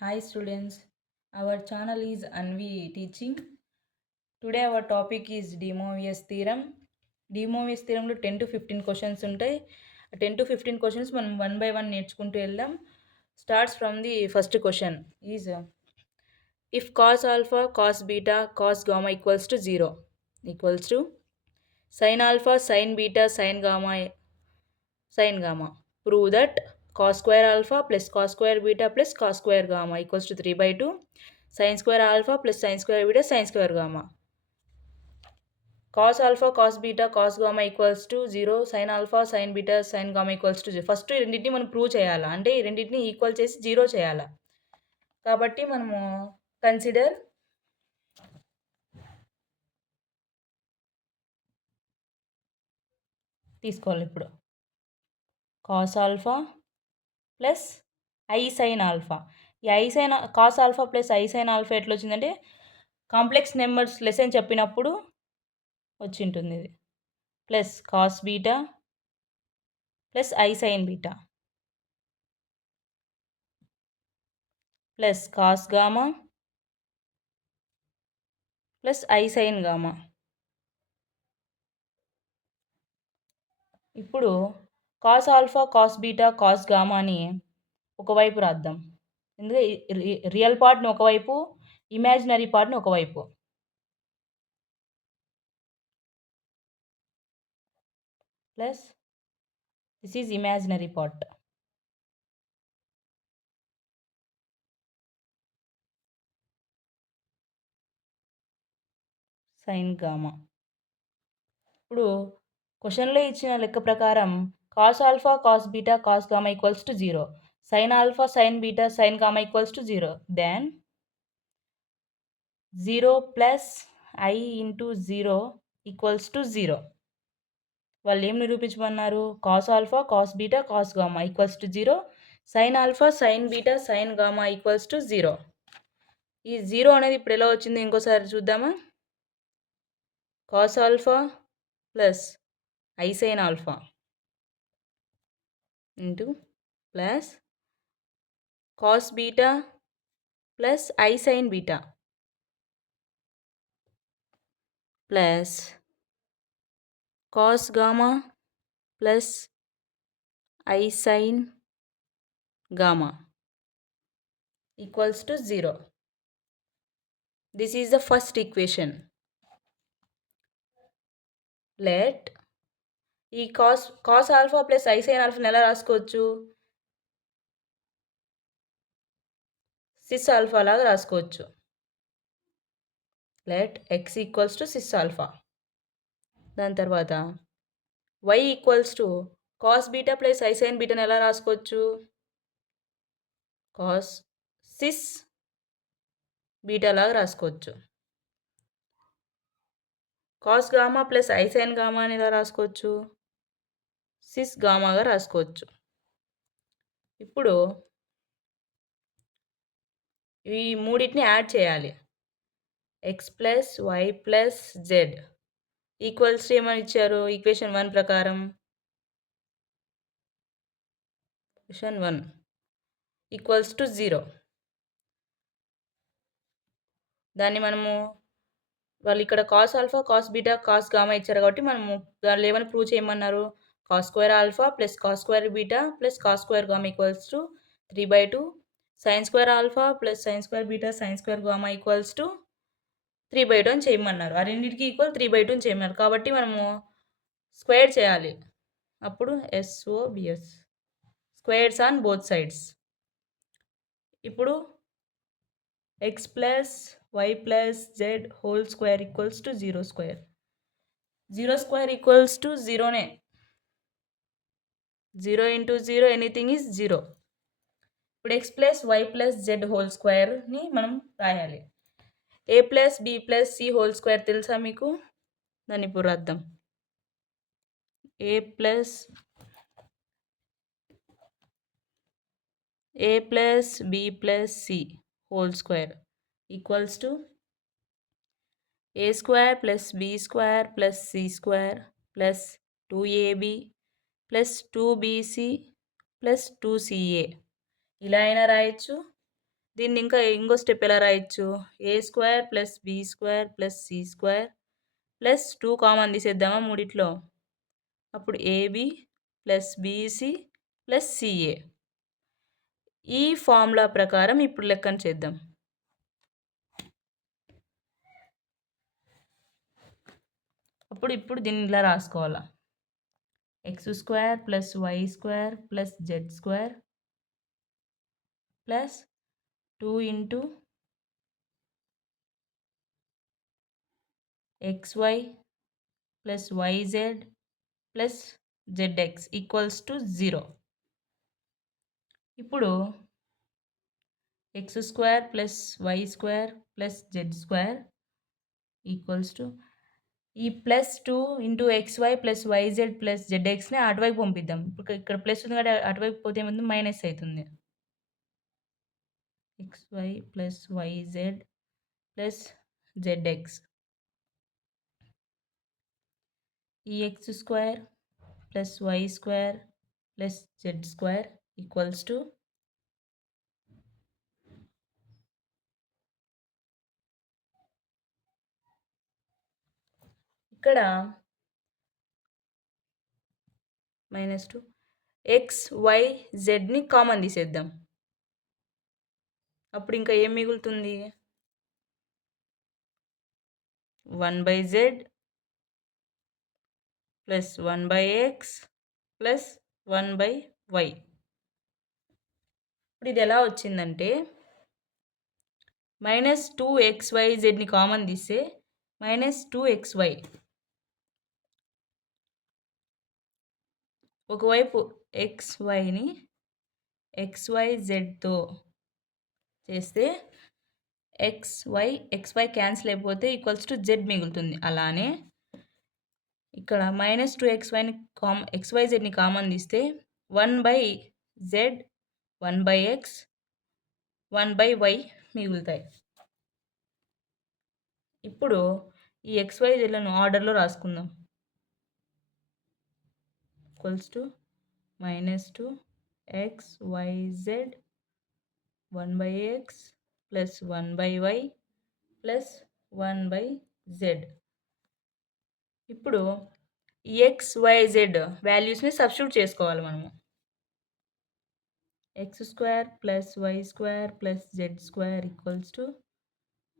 Hi students, our channel is Anvi Teaching. Today our topic is De Moivre's theorem. De Moivre's theorem లో 10 to 15 questions ఉంటాయి. 10 to 15 questions మనం one by one నేర్చుకుంటూ వెళ్దాం. Starts from the first question is if cos alpha, cos beta, cos gamma equals to 0 equals to sin alpha, sin beta, sin gamma. Prove that cos square alpha plus cos square beta plus cos square gamma equals to 3 by 2. Sin square alpha plus sin square beta sin square gamma. Cos alpha, cos beta, cos gamma equals to 0. Sin alpha, sin beta, sin gamma equals to 0. First ఈ రెండింటిని మనం prove చేయాలా, అంటే ఈ రెండింటిని equal చేసి 0 చేయాలా. కాబట్టి మనము కన్సిడర్ తీసుకోవాలి. ఇప్పుడు cos alpha plus i sine alpha. ఈ i sine cos alpha plus i sine alpha ఎట్లా వచ్చిందంటే కాంప్లెక్స్ నెంబర్స్ లెసన్ చెప్పినప్పుడు వచ్చింటుంది ఇది. Plus cos beta plus i sine beta plus cos gamma plus i sine gamma. ఇప్పుడు cos alpha, cos beta, cos గామాని ఒకవైపు రాద్దాం. ఎందుకంటే రియల్ పార్ట్ని ఒకవైపు, ఇమాజినరీ పార్ట్ని ఒకవైపు. Plus this is imaginary part. Sine gamma. ఇప్పుడు క్వశ్చన్లో ఇచ్చిన లెక్క ప్రకారం cos alpha, cos beta, cos gamma equals to 0. Sine alpha, sine beta, sine gamma equals to 0. Then 0 plus i into 0 equals to 0. వాళ్ళు ఏం నిరూపించమన్నారు? Cos alpha, cos beta, cos gamma equals to 0. Sine alpha, sine beta, sine gamma equals to 0. ఈ 0 అనేది ఇప్పుడు ఎలా వచ్చింది ఇంకోసారి చూద్దామా. Cos alpha plus i sine alpha into plus cos beta plus i sine beta plus cos gamma plus i sine gamma equals to 0. This is the first equation. Let ఈ cos alpha plus i sine ఆల్ఫాని ఎలా రాసుకోవచ్చు? Cis alpha లాగా రాసుకోవచ్చు. Let x equals to cis alpha. దాని తర్వాత y equals to cos beta plus i sine బీటాని ఎలా రాసుకోవచ్చు? కాస్ సిస్ బీటా లాగా రాసుకోవచ్చు. Cos gamma plus i sine gamma అని ఎలా రాసుకోవచ్చు? సిస్ గామాగా రాసుకోవచ్చు. ఇప్పుడు ఈ మూడింటిని యాడ్ చేయాలి. X plus why plus Z equals ఏమని ఇచ్చారు ఈక్వేషన్ 1 ప్రకారం? Equation 1 equals to 0. దాన్ని మనము వాళ్ళు ఇక్కడ cos alpha, cos beta, cos gamma ఇచ్చారు కాబట్టి మనము దానిలో ఏమైనా ప్రూవ్ చేయమన్నారు? Cos square alpha plus cos square beta plus cos square gamma equals to 3/2. Sine square alpha plus sine square beta sine square gamma equals to 3/2 అని చేయమన్నారు. ఆ రెండింటికి ఈక్వల్ 3/2 అని చేయమన్నారు. కాబట్టి మనము స్క్వేర్ చేయాలి. అప్పుడు SOBS squares on both sides. ఇప్పుడు x plus why plus z whole square equals to 0 square. 0 square equals to 0నే. 0 ఇంటూ 0 ఎనీథింగ్ ఈజ్ 0. ఇప్పుడు x plus why plus z whole స్క్వేర్ని మనం రాయాలి. A plus b plus c whole square తెలుసా మీకు? దాన్ని ఇప్పుడు రాద్దాం. A plus b plus c whole square equals to a square plus b square plus c square plus 2ab plus 2bc plus 2ca. ఇలా అయినా రాయొచ్చు, దీన్ని ఇంకా ఇంకో స్టెప్ ఎలా రాయొచ్చు? A square plus b square plus c square plus 2 common తీసేద్దామా మూడిట్లో? అప్పుడు ab plus bc plus ca. ఈ ఫార్ములా ప్రకారం ఇప్పుడు లెక్కన చేద్దాం. ఇప్పుడు దీన్ని ఇలా రాసుకోవాలా? X square plus y square plus z square plus 2 into xy plus yz plus zx equals to 0. ఇప్పుడు x square plus y square plus z square equals to ఈ plus 2 into xy plus yz plus జెడ్ఎక్స్ని అటువైపు పంపిద్దాం. ఇప్పుడు ఇక్కడ plus ఉంది కాబట్టి అటువైపు పోతే ఏముంది? మైనస్ అవుతుంది. xy plus yz plus zx ఈ x square plus y square plus z square equals to ఇక్కడ -2 ఎక్స్ వై జెడ్ని కామన్ తీసేద్దాం. అప్పుడు ఇంకా ఏం మిగులుతుంది? 1/z plus 1/x plus 1/y. ఇప్పుడు ఇది ఎలా వచ్చిందంటే -2xyzని కామన్ తీస్తే -2xy. ఒకవైపు xyని xyzతో చేస్తే xy క్యాన్సిల్ అయిపోతే ఈక్వల్స్ టు z మిగులుతుంది. అలానే ఇక్కడ -2xyని xyzని కామన్ తీస్తే 1/z 1/x 1/y మిగులుతాయి. ఇప్పుడు ఈ xyzలను ఆర్డర్లో రాసుకుందాం. Equals to -2xyz 1/x plus 1/y plus 1/z. ఇప్పుడు ఈ xyz వాల్యూస్ని సబ్స్టిట్యూట్ చేసుకోవాలి మనము. X square plus y square plus z square equals to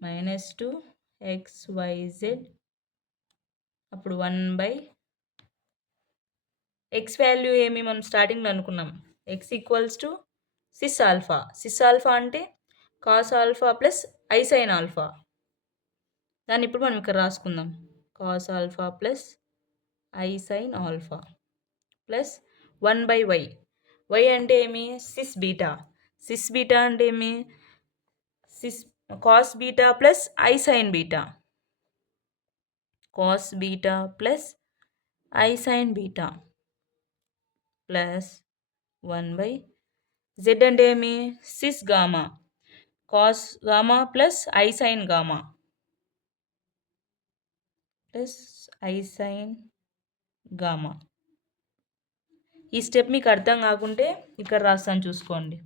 -2xyz. అప్పుడు 1/, ఎక్స్ వాల్యూ ఏమి మనం స్టార్టింగ్లో అనుకున్నాం? X equals to cis alpha. Cis alpha అంటే cos alpha plus i sine alpha. దాన్ని ఇప్పుడు మనం ఇక్కడ రాసుకుందాం. Cos alpha plus i sine alpha plus 1/y. Y అంటే ఏమి? Sys beta. సిస్ బీటా అంటే ఏమి? Cos beta plus i sine beta. Cos beta plus i sine beta plus 1/z అంటే ఏమి? Cis gamma. Cos gamma plus i sine gamma plus i sine gamma. ఈ step మీకు అర్థం కాకుంటే ఇక్కడ రాస్తాను చూసుకోండి.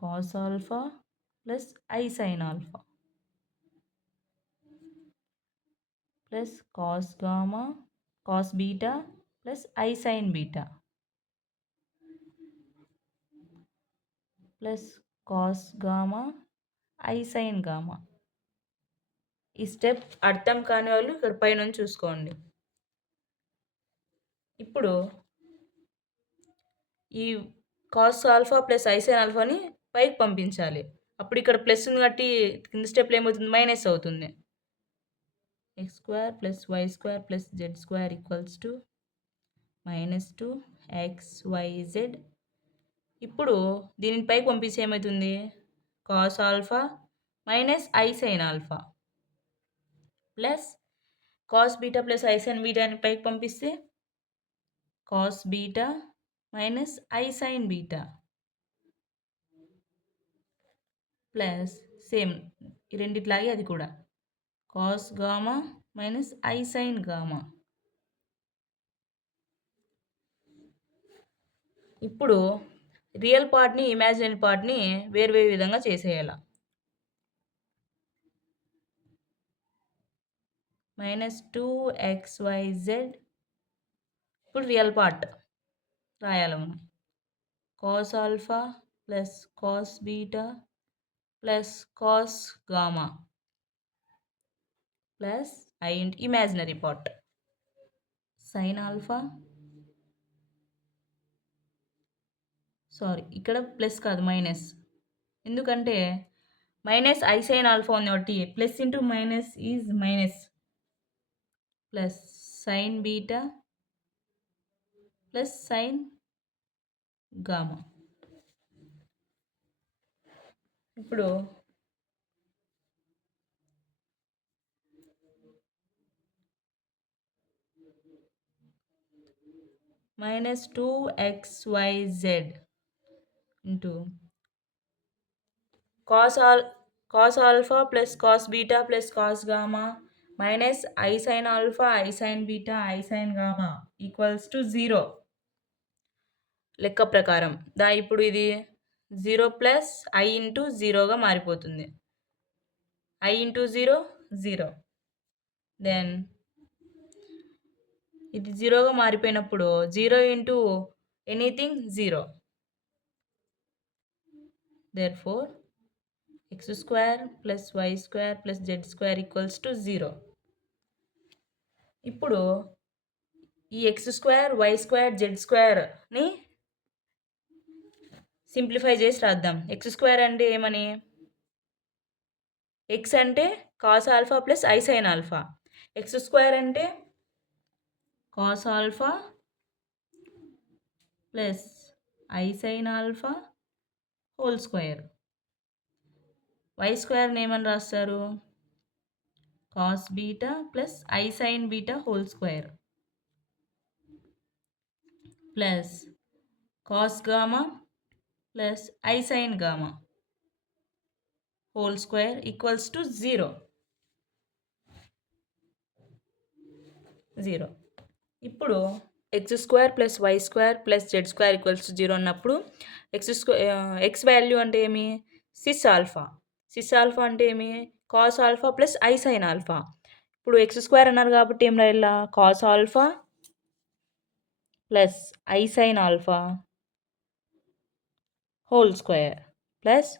Cos alpha plus i sine alpha plus cos gamma cos beta plus i sine beta plus cos gamma i sine gamma. ఈ step అర్థం కాని వాళ్ళు ఇక్కడ పైన చూసుకోండి. ఇప్పుడు ఈ cos alpha plus i sine ఆల్ఫాని పైకి పంపించాలి. అప్పుడు ఇక్కడ ప్లస్ ఉంది కాబట్టి కింద స్టెప్లో ఏమవుతుంది? మైనస్ అవుతుంది. X square plus y square plus z square equals to -2xyz. ఇప్పుడు దీనిని పైకి పంపిస్తే ఏమవుతుంది? Cos alpha minus i sine alpha plus cos beta plus i sine బీటాని పైకి పంపిస్తే cos beta minus i sine beta plus same ఈ రెండిట్లాగే అది కూడా cos gamma minus i sine gamma. ఇప్పుడు రియల్ పార్ట్ని ఇమాజినరీ పార్ట్ని వేరు విధంగా చేసేయాల. -2xyz ఇప్పుడు రియల్ పార్ట్ రాయాలి మనం. cos alpha plus cos beta plus cos gamma plus imaginary part sin alpha, sorry ఇక్కడ ప్లస్ కాదు మైనస్, ఎందుకంటే మైనస్ ఐ సైన్ ఆల్ఫా ఉంది కాబట్టి plus into minus is minus, plus sine beta plus sine gamma. ఇప్పుడు -2xyz into cos alpha plus cos beta plus cos gamma minus i sine alpha i sine beta i sine gamma equals to 0 లెక్క ప్రకారం. ఇప్పుడు ఇది 0 plus i into 0గా మారిపోతుంది. I into 0 0, then ఇది 0గా మారిపోయినప్పుడు 0 into anything 0, therefore x² plus y² plus z² equals to 0. ఇప్పుడు ఈ x² y² z²ని simplify చేసి రాద్దాం. x² అంటే ఏమని, x అంటే cos alpha plus i sine alpha, x² అంటే cos alpha plus i sine alpha whole square. y² ఏమని రాస్తారు, cos beta plus i sine beta whole square plus cos gamma plus i sine gamma whole square equals to 0. ఇప్పుడు x² plus y² plus z² equals to 0 అన్నప్పుడు x value అంటే ఏమి, sys alpha. Cis alpha అంటే ఏమి, cos alpha plus i sine alpha. ఇప్పుడు x² అన్నారు కాబట్టి ఏం రాయాలా, cos alpha plus i sine alpha whole square plus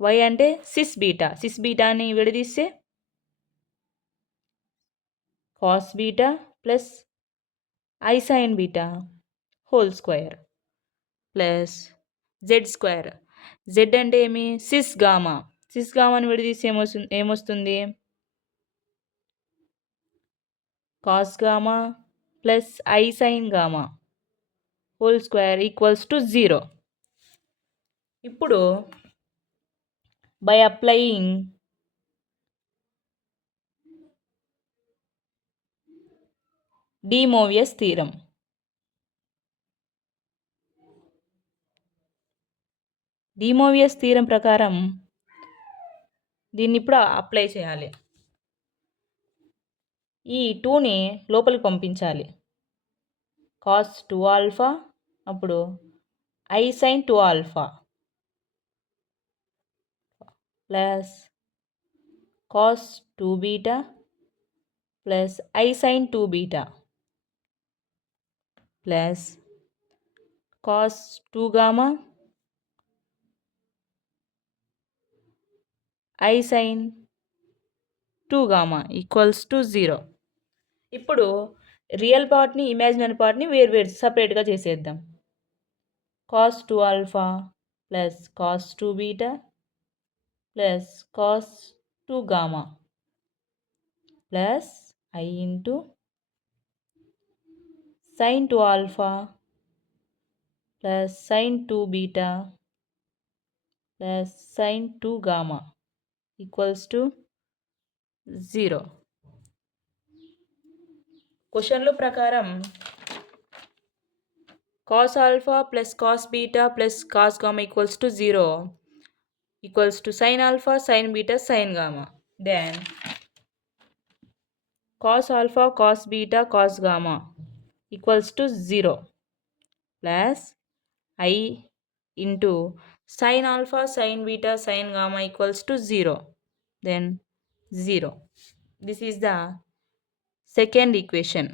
y అంటే సిస్ బీటా. సిస్ బీటాని విడదీస్తే cos beta plus i sine beta whole square plus z². z అంటే ఏమి, సిస్ గామా. సిస్ గామాని విడదీసి ఏమొస్తుంది cos gamma plus i sine gamma whole square equals to 0. ఇప్పుడు by applying de Moivre's theorem, de Moivre's theorem ప్రకారం దీన్ని ఇప్పుడు apply చేయాలి. ఈ 2ని లోపలికి పంపించాలి. cos 2 ఆల్ఫా అప్పుడు i sine 2 alpha plus cos 2 beta plus i sine 2 beta plus cos 2 gamma i sine 2 gamma equals to 0. ఇప్పుడు రియల్ పార్ట్ని ఇమాజినరీ పార్ట్ని వేరు సపరేట్గా చేసేద్దాం. cos 2 alpha plus cos 2 beta plus cos 2 gamma plus i into sin 2 alpha plus sin 2 beta plus sin 2 gamma equals to 0. క్వశ్చన్ల ప్రకారం cos alpha plus cos beta plus cos gamma equals to 0 equals to sin alpha sin beta sin gamma. Then cos alpha cos beta cos gamma equals to 0 plus I into sin alpha, sin beta, sin gamma equals to 0. Then 0. This is the second equation.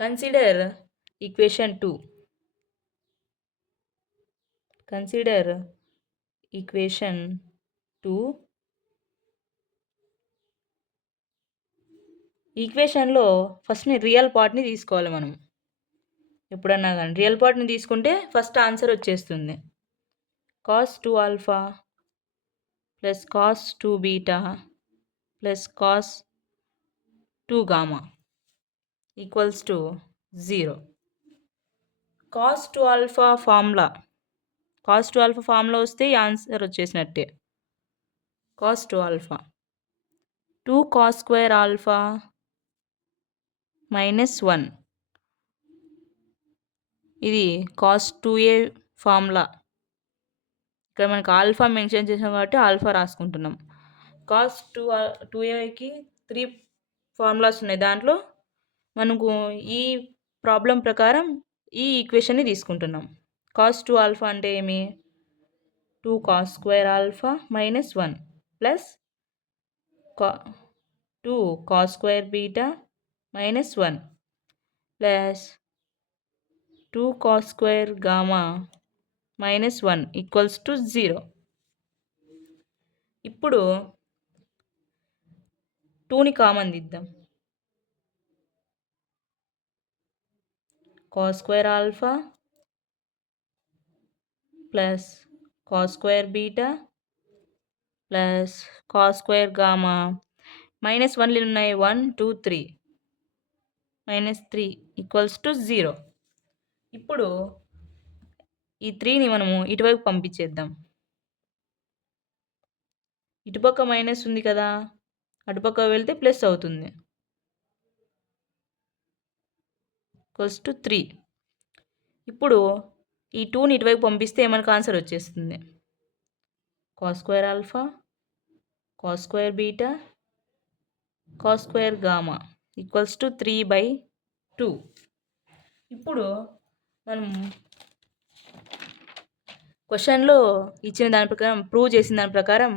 Consider equation 2. Consider equation 2. ఈక్వేషన్‌లో first real పార్ట్‌ని తీసుకోవాలి మనం. ఎప్పుడన్నా గాని real పార్ట్‌ని తీసుకుంటే first answer వచ్చేస్తుంది. cos 2 alpha plus cos 2 beta plus cos 2 gamma equals to 0. cos 2 alpha formula వస్తే ఈ ఆన్సర్ వచ్చేసినట్టే. cos 2 alpha 2 cos square alpha -1. ఇది cos 2a ఫార్ములా. ఇక్కడ మనకు ఆల్ఫా మెన్షన్ చేసాం కాబట్టి ఆల్ఫా రాసుకుంటున్నాం. cos 2aకి 3 ఫార్ములాస్ ఉన్నాయి. దాంట్లో మనకు ఈ ప్రాబ్లం ప్రకారం ఈ ఈక్వేషన్‌ని తీసుకుంటున్నాం. cos 2 ఆల్ఫా అంటే ఏమి? 2 cos square alpha -1 plus 2 cos square beta -1 plus 2 cos square gamma -1 equals to 0. ఇప్పుడు 2ని కామన్ తీద్దాం. cos square alpha plus cos square beta plus cos square gamma -1లు ఉన్నాయి. 1 2 3 -3 ఈక్వల్స్ టు 0. ఇప్పుడు ఈ 3ని మనము ఇటువైపు పంపించేద్దాం. ఇటుపక్క మైనస్ ఉంది కదా, అటుపక్క వెళ్తే ప్లస్ అవుతుంది. Equals to 3. ఇప్పుడు ఈ 2ని ఇటువైపు పంపిస్తే మనకు ఆన్సర్ వచ్చేస్తుంది. cos square alpha cos square beta cos square gamma equals to 3/2. ఇప్పుడు మనం క్వశ్చన్‌లో ఇచ్చిన దాని ప్రకారం ప్రూవ్ చేసిన దాని ప్రకారం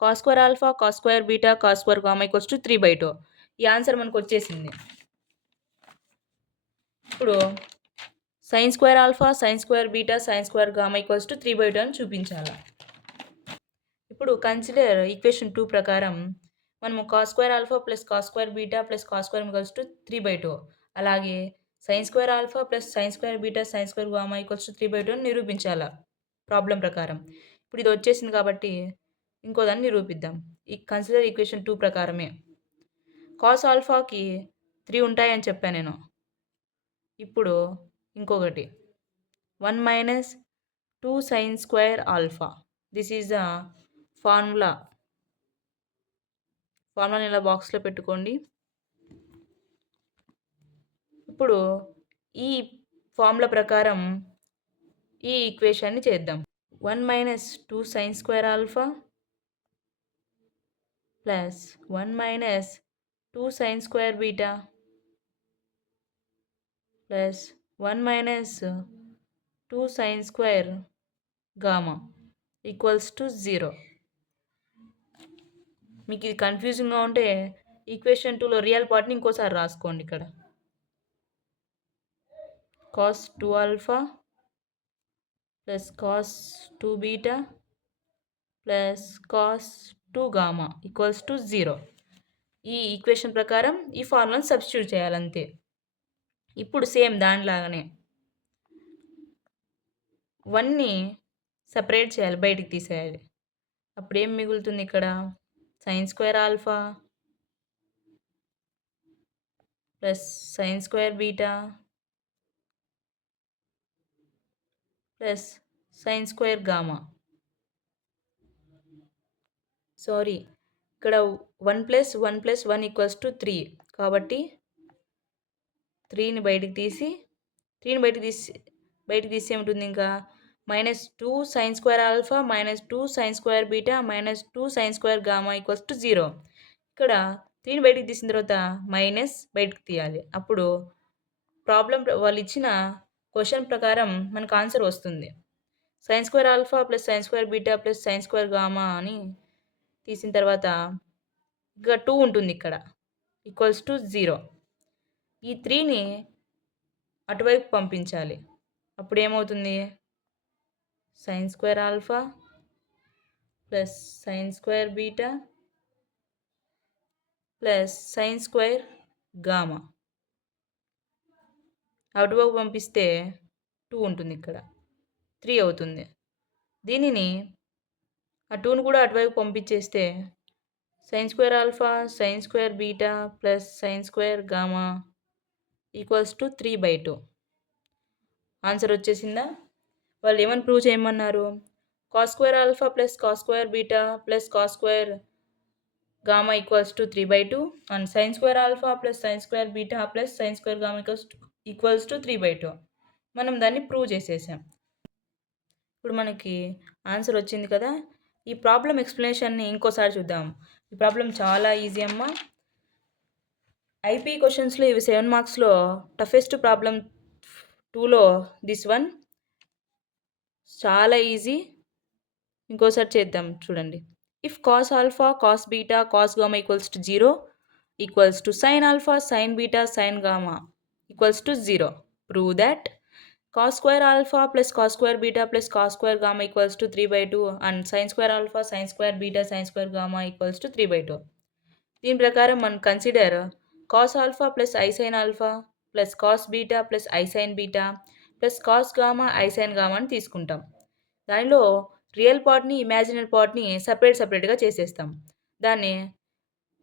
cos square alpha cos square beta cos square gamma equals to 3/2. ఈ ఆన్సర్ మనకు వచ్చేసింది. ఇప్పుడు sin square alpha sin square beta sin square gamma equals to 3/2 అని చూపించాలి. ఇప్పుడు కన్సిడర్ ఈక్వేషన్ 2 ప్రకారం మనము cos square alpha plus cos square beta plus cos square equals to 3/2. అలాగే sin square alpha plus sin square beta sin square gamma equals to 3/2 అని నిరూపించాలి problem ప్రకారం. ఇప్పుడు ఇది వచ్చేసింది కాబట్టి ఇంకో దాన్ని నిరూపిద్దాం. ఈ కన్సిడర్ ఈక్వేషన్ 2 ప్రకారమే cos ఆల్ఫాకి 3 ఉంటాయని చెప్పాను నేను. ఇప్పుడు ఇంకొకటి 1 minus 2 sin square alpha. This is the ఫార్ములాని ఇలా బాక్స్లో పెట్టుకోండి. ఇప్పుడు ఈ ఫార్ములా ప్రకారం ఈ ఈక్వేషన్ని చేద్దాం. 1 minus 2 sin square alpha plus 1 minus 2 sin square beta plus 1 minus 2 sin square gamma equals to 0. మీకు ఇది కన్ఫ్యూజింగ్గా ఉంటే ఈక్వేషన్ 2లో రియల్ పార్ట్ని ఇంకోసారి రాసుకోండి. ఇక్కడ cos 2 alpha plus cos 2 beta plus cos 2 gamma equals to 0. ఈ ఈక్వేషన్ ప్రకారం ఈ ఫార్ములాని సబ్స్టిట్యూట్ చేయాలంతే. ఇప్పుడు సేమ్ దానిలాగానే 1ని సపరేట్ చేయాలి, బయటికి తీసేయాలి. అప్పుడు ఏం మిగులుతుంది? ఇక్కడ sin square alpha plus sin square beta plus sin square gamma. Sorry, ఇక్కడ 1 + 1 + 1 ఈక్వల్స్ టు 3. కాబట్టి 3ని బయటికి తీసి ఏముంటుంది? ఇంకా -2 sin square alpha -2 sin square beta -2 sin square gamma equals to 0. ఇక్కడ 3ని బయటికి తీసిన తర్వాత మైనస్ బయటికి తీయాలి. అప్పుడు ప్రాబ్లం వాళ్ళు ఇచ్చిన క్వెషన్ ప్రకారం మనకు ఆన్సర్ వస్తుంది. Sine square alpha plus sine square beta plus sine square gamma అని తీసిన తర్వాత ఇక 2 ఉంటుంది ఇక్కడ. Equals to 0. ఈ 3ని అటువైపు పంపించాలి. అప్పుడేమవుతుంది? Sine square alpha plus sine square beta plus sine square gamma. అటువైపు పంపిస్తే 2 ఉంటుంది ఇక్కడ. 3 అవుతుంది. దీనిని ఆ 2ని కూడా అటువైపు పంపించేస్తే sine square alpha sine square beta plus sine square gamma equals to 3/2. Answer వచ్చేసిందా? వాళ్ళు ఏమని ప్రూవ్ చేయమన్నారు? Cos square alpha plus cos square beta plus cos square gamma equals to 3/2 and sine square alpha plus sine square beta plus sine square gamma equals to 3/2. మనం దాన్ని prove చేసేసాం. ఇప్పుడు మనకి answer వచ్చింది కదా. ఈ ప్రాబ్లం ఎక్స్ప్లెనేషన్ని ఇంకోసారి చూద్దాం. ఈ ప్రాబ్లం చాలా ఈజీ అమ్మా. ఐపీ క్వశ్చన్స్లో ఇవి 7 మార్క్స్లో టఫెస్ట్ ప్రాబ్లం 2లో దిస్ వన్ చాలా ఈజీ. ఇంకోసారి చేద్దాం చూడండి. If cos alpha cos beta cos gamma equals to 0 equals to sine alpha sine beta sine gamma equals to 0. Prove that cos square alpha plus cos square beta plus cos square gamma equals to 3/2 and sin square alpha sin square beta sin square gamma equals to 3/2. దీని ప్రకారం మనం consider cos alpha plus I sin alpha plus cos beta plus I sin beta plus cos gamma I sin gamma అని తీసుకుంటాం. దానిలో real పార్ట్ని imaginary పార్ట్ని సపరేట్గా చేసేస్తాం. దాన్ని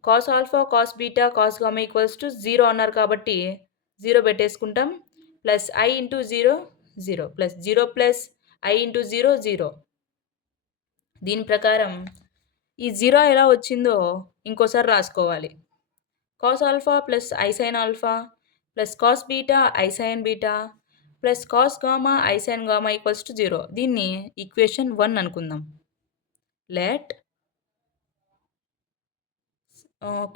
cos alpha cos beta cos gamma equals to 0 అన్నారు కాబట్టి 0 పెట్టేసుకుంటాం. Plus I into 0 0 plus 0 plus I into 0 0. దీని ప్రకారం ఈ 0 ఎలా వచ్చిందో ఇంకోసారి రాసుకోవాలి. Cos alpha plus i sine alpha plus cos beta i sine beta plus cos gamma i sine gamma equals to 0. దీన్ని ఈక్వేషన్ 1 అనుకుందాం. Let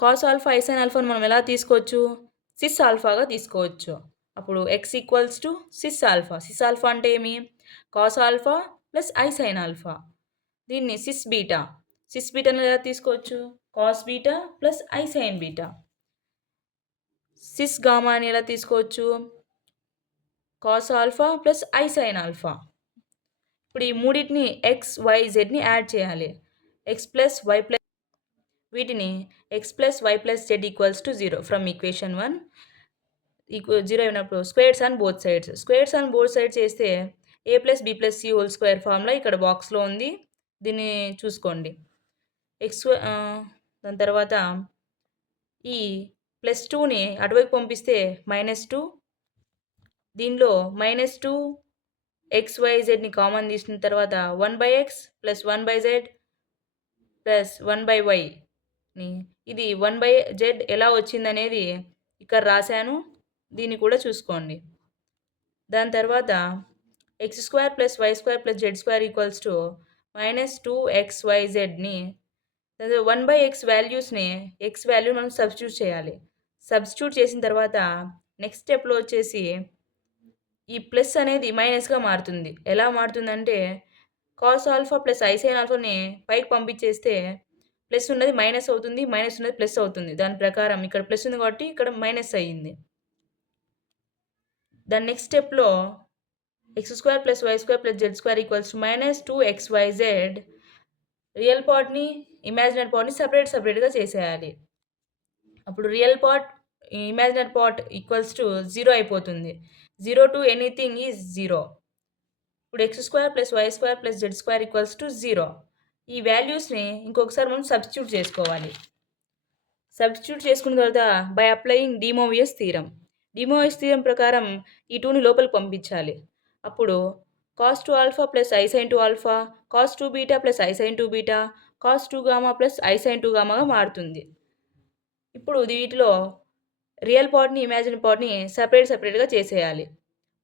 cos alpha i sine ఆల్ఫాను మనం ఎలా తీసుకోవచ్చు? సిస్ ఆల్ఫాగా తీసుకోవచ్చు. అప్పుడు x equals to cis alpha. Cis alpha అంటే ఏమి? Cos alpha plus i sine alpha. దీన్ని సిస్ బీటాని ఎలా తీసుకోవచ్చు? Cos beta plus i sine beta. Cis gamma అని ఎలా తీసుకోవచ్చు? Cos alpha plus i sine alpha. ఇప్పుడు ఈ మూడింటిని ఎక్స్ వై జెడ్ని యాడ్ చేయాలి. ఎక్స్ ప్లస్ వై ప్లస్ వీటిని x plus why plus Z equals to 0 from equation 1. 0 అయినప్పుడు squares on both sides. Squares on both sides చేస్తే a plus b plus c whole square formula ఇక్కడ బాక్స్లో ఉంది. దీన్ని చూసుకోండి. దాని తర్వాత ఈ ప్లస్ 2ని అటువైపు పంపిస్తే -2. దీనిలో -2 XYZని కామన్ తీసిన తర్వాత 1/x plus 1/z plus 1/y. ఇది 1/z ఎలా వచ్చిందనేది ఇక్కడ రాశాను. దీన్ని కూడా చూసుకోండి. దాని తర్వాత x² plus y² plus z² equals to -2xyzని 1/x వాల్యూస్ని x వాల్యూ మనం సబ్స్టిట్యూట్ చేయాలి. సబ్స్టిట్యూట్ చేసిన తర్వాత నెక్స్ట్ స్టెప్లో వచ్చేసి ఈ ప్లస్ అనేది మైనస్గా మారుతుంది. ఎలా మారుతుందంటే cos alpha plus i sine ఆల్ఫాని పైకి పంపించేస్తే ప్లస్ ఉన్నది మైనస్ అవుతుంది, మైనస్ ఉన్నది ప్లస్ అవుతుంది. దాని ప్రకారం ఇక్కడ ప్లస్ ఉంది కాబట్టి ఇక్కడ మైనస్ అయ్యింది. దాని నెక్స్ట్ స్టెప్లో x² plus y² plus z² equals to -2xyz. Real పార్ట్ని ఇమాజినరీ పార్ట్ని సపరేట్గా చేసేయాలి. అప్పుడు real part imaginary part equals to 0 అయిపోతుంది. 0 టు ఎనీథింగ్ ఈజ్ 0. ఇప్పుడు x² plus y² plus z² equals to 0. ఈ వాల్యూస్ని ఇంకొకసారి మనం సబ్స్టిట్యూట్ చేసుకోవాలి. సబ్స్టిట్యూట్ చేసుకున్న తర్వాత by applying De Moivre's theorem. De Moivre's theorem ప్రకారం ఈ 2ని లోపలికి పంపించాలి. అప్పుడు cos 2 alpha plus i sine 2 alpha cos 2 beta plus i sine 2 beta cos 2 gamma plus i sine 2 గామాగా మారుతుంది. ఇప్పుడు వీటిలో రియల్ పార్ట్ని ఇమాజినరీ పార్ట్ని సపరేట్గా చేసేయాలి.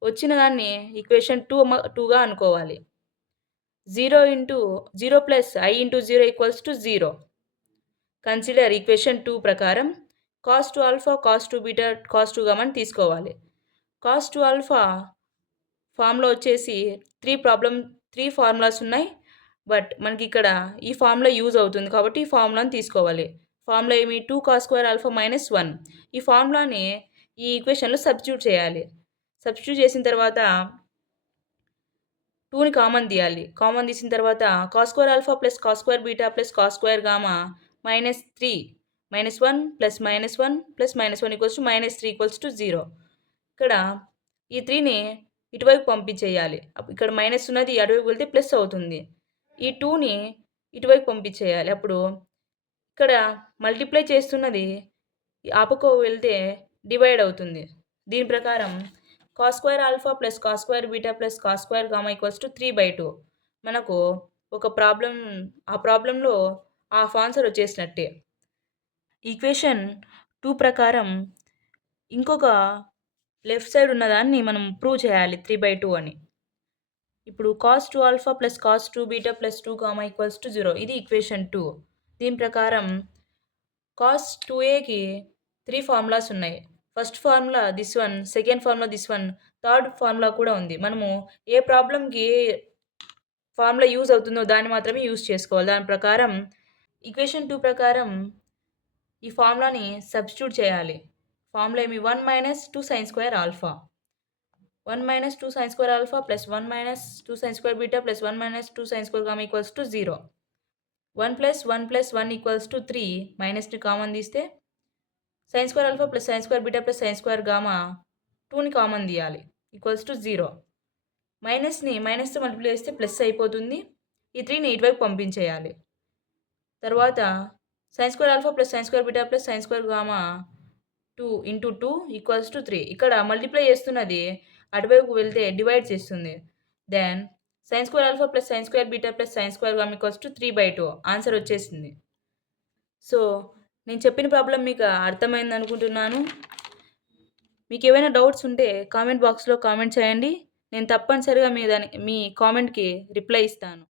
వచ్చిన దాన్ని ఈక్వేషన్ 2గా అనుకోవాలి. 0 plus i into 0 equals to 0. Consider equation 2 ప్రకారం cos 2 alpha cos 2 beta cos 2 గామాని తీసుకోవాలి. cos 2 ఆల్ఫా ఫార్ములా వచ్చేసి 3 ఫార్ములాస్ ఉన్నాయి. బట్ మనకిక్కడ ఈ ఫార్ములా యూజ్ అవుతుంది కాబట్టి ఈ ఫార్ములాని తీసుకోవాలి. ఫార్ములా ఏమి 2 కాస్ స్క్వేర్ ఆల్ఫా మైనస్ 1. ఈ ఫార్ములాని ఈ ఈక్వేషన్‌లో సబ్స్టిట్యూట్ చేయాలి. సబ్స్టిట్యూట్ చేసిన తర్వాత 2ని కామన్ తీయాలి. కామన్ తీసిన తర్వాత cos square alpha plus cos square beta plus cos square gamma -3 -1 plus -1 plus -1 equals to -3 equals to 0. ఇక్కడ ఈ 3ని ఇటువైపు పంపించేయాలి. ఇక్కడ మైనస్ ఉన్నది అటువైపు వెళ్తే ప్లస్ అవుతుంది. ఈ 2ని ఇటువైపు పంపించేయాలి. అప్పుడు ఇక్కడ మల్టిప్లై చేస్తున్నది ఆ పక్కకు వెళ్తే డివైడ్ అవుతుంది. దీని ప్రకారం cos square alpha plus cos square beta plus cos square gamma equals to 3/2. మనకు ఒక ప్రాబ్లమ్ ఆ ప్రాబ్లంలో హాఫ్ ఆన్సర్ వచ్చేసినట్టే. ఈక్వేషన్ 2 ప్రకారం ఇంకొక లెఫ్ట్ సైడ్ ఉన్నదాన్ని మనం ప్రూవ్ చేయాలి 3/2 అని. ఇప్పుడు cos 2 alpha plus cos 2 beta plus 2 gamma equals to 0. ఇది ఈక్వేషన్ 2. దీని ప్రకారం కాస్ 2ఏకి 3 ఫార్ములాస్ ఉన్నాయి. First formula this one, second formula this one, third formula కూడా ఉంది. మనము ఏ ప్రాబ్లమ్‌కి ఏ ఫార్ములా యూజ్ అవుతుందో దాన్ని మాత్రమే యూజ్ చేసుకోవాలి. దాని ప్రకారం ఈక్వేషన్ 2 ప్రకారం ఈ ఫార్ములాని సబ్స్టిట్యూట్ చేయాలి. ఫార్ములా ఏమి 1 - 2 sin square alpha. 1 - 2 sin square alpha plus 1 - 2 sin square beta plus 1 - 2 sin square gamma equals to 0. 1 + 1 + 1 equals to 3. మైనస్‌ని కామన్ తీస్తే sin square alpha plus sin square beta plus sin square gamma 2ని కామన్ తీయాలి. Equals to 0. మైనస్‌తో multiply చేస్తే plus అయిపోతుంది. ఈ 3ని ఇటువైపు పంపించేయాలి. తర్వాత sin square alpha plus sin square beta plus sin square gamma 2 × 2 equals to 3. ఇక్కడ మల్టిప్లై చేస్తున్నది అటువైపు వెళ్తే డివైడ్ చేస్తుంది. Then sin square alpha plus sin square beta plus sin square gamma equals to 3/2. Answer వచ్చేసింది. సో, నేను చెప్పిన problem మీకు అర్థమైందనుకుంటున్నాను. మీకేమైనా డౌట్స్ ఉంటే కామెంట్ బాక్స్‌లో కామెంట్ చేయండి. నేను తప్పనిసరిగా మీ కామెంట్‌కి రిప్లై ఇస్తాను.